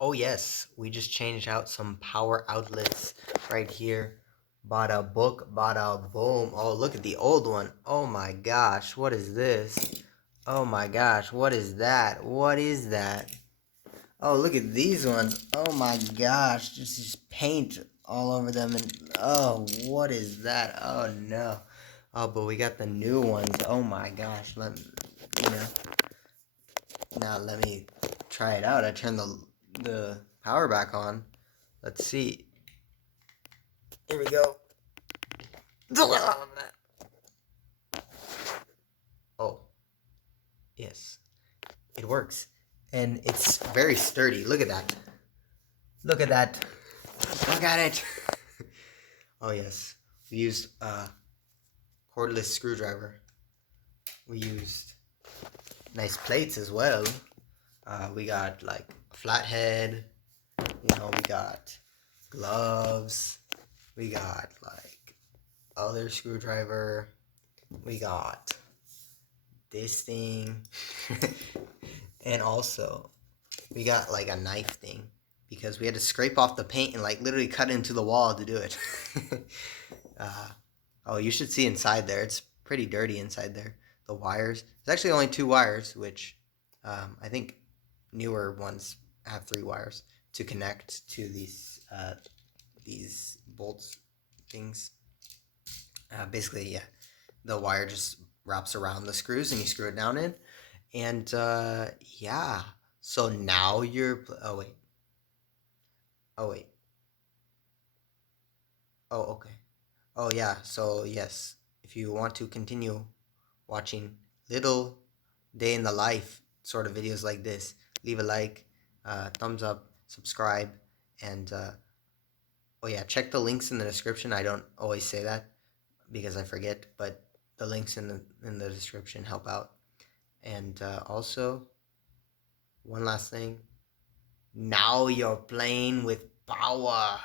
Oh yes, we just changed out some power outlets right here. Bada book, bada boom. Oh, look at the old one. Oh my gosh, what is this? Oh my gosh, what is that? What is that? Oh, look at these ones. Oh my gosh, just paint all over them. And oh, what is that? Oh no. Oh, but we got the new ones. Oh my gosh. You know, now let me try it out. I turned the power back on. Let's see. Here we go. Oh, yes. It works. And it's very sturdy. Look at that. Look at that. Look at it. Oh, yes. We used a cordless screwdriver. We used nice plates as well. We got like a flathead. We got gloves. We got like other screwdriver. We got this thing. And also we got like a knife thing because we had to scrape off the paint and like literally cut into the wall to do it. Oh, you should see inside there. It's pretty dirty inside there. The wires. There's actually only 2 wires, which I think newer ones have 3 wires to connect to these bolts things. Basically, yeah, the wire just wraps around the screws and you screw it down in. And yeah, so now you're. Oh wait. Oh wait. Oh okay. Oh yeah. So yes, if you want to continue watching little day in the life sort of videos like this, leave a like, thumbs up, subscribe, and oh yeah, check the links in the description. I don't always say that because I forget, but the links in the description help out. And also, one last thing. Now you're playing with power.